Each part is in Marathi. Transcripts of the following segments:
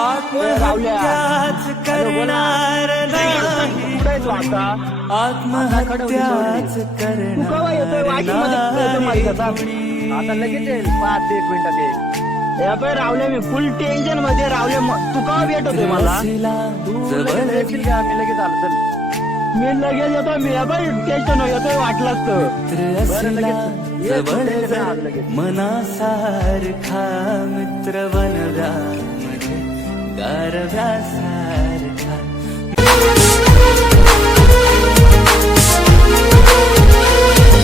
आत्महत्याच करणार नाही, आत्महत्याच करणार नाही. आता लगेच येईल 5-1 मिनिटात येईल. रावले मी फुल टेन्शन मध्ये रावले. तू का भेट होते मला? येशील का? मी लगेच आलो. चल मी लगेच येतो. मी टेन्शन येतोय वाटलाच लगेच मनासारखा मित्र बनव्यामध्ये गारव्यासारखा.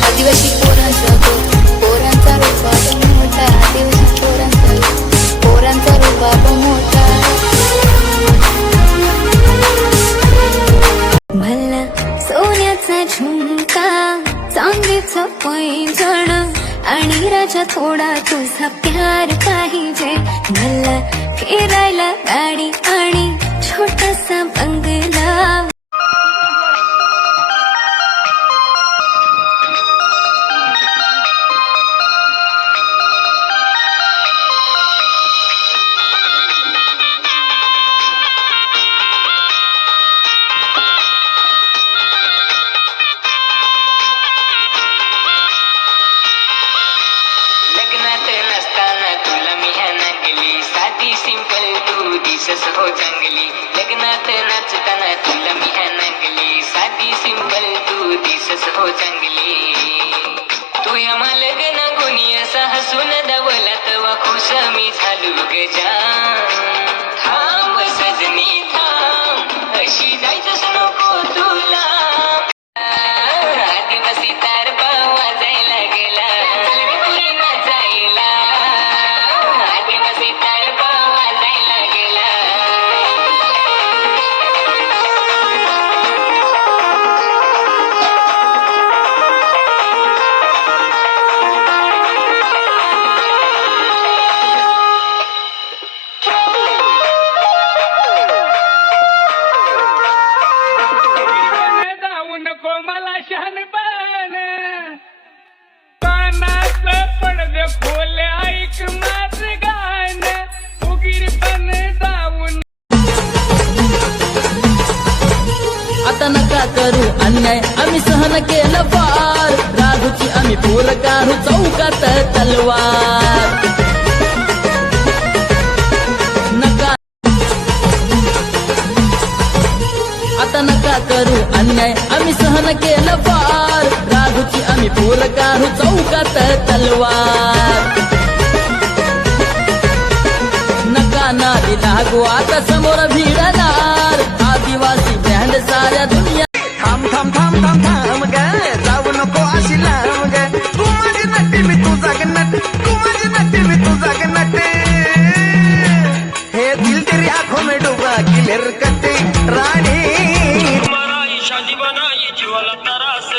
आदिवासी पोरांचा रुबाब मोठा, आदिवासी पोरांचा रुबाब मोठा. भला सोन्याचा झुमका, चांदीचं पैंजण आणि राजा थोडा तुझा प्यार पाहिजे. भला फिरायला गाडी आणि छोटासा बंगला. नसताना तुला मी हाणली, साधी सिंपल तू दिसस हो चांगली. लग्नात नाचताना तुला मी हाणली, साधी सिंपल तू दिसस हो चांगली. तू या लग्न गुणी असा हसून दावला तवा खुश मी झालो गजान. थांब सजनी थांब, अशी जायचंच नको तुला. आदिवासी तारपा वाजायला गेला, मला शहाणपण कानात पडदे खोले ऐक माझं गाणं उगीरपण जाऊन. आता नका करू अन्याय, आम्ही सहन केलं फार. राघूची आम्ही पोर काढू चौकात तलवार. नका आता नका करू अन्याय, आम्ही सहन केलं फार. राघूची आम्ही पोर काढू चौकात तलवार. नका नादी लागू, आता समोर भिडणार आदिवासी ब्रँड साऱ्या दुनिया. थांब थांब थांब थांब थांब ग, जाऊ नको अशी लांब ग. तू माझी नट्टी मी तुझा नट, तू माझी नट्टी मी तुझा नट. हे दिल तेरी आंखों में डूबा क्लियर करते राणी. शादी बनाई जीवाला तरास,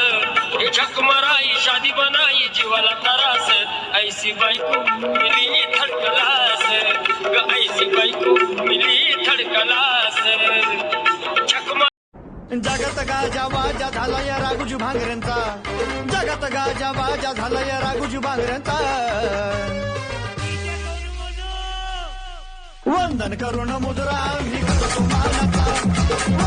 हे झक मराई शादी बनाई जीवाला तरास. ऐसी बायको मिली थडकलास ग, ऐसी बायको मिली थडकलास. जगत गाजा वाजा झाला या राघुजी भांगऱ्यांचा, जगत गाजा वाजा झाला या राघुजी भांगऱ्यांचा. वंदन करून मुजरा मी करतो मानाचा.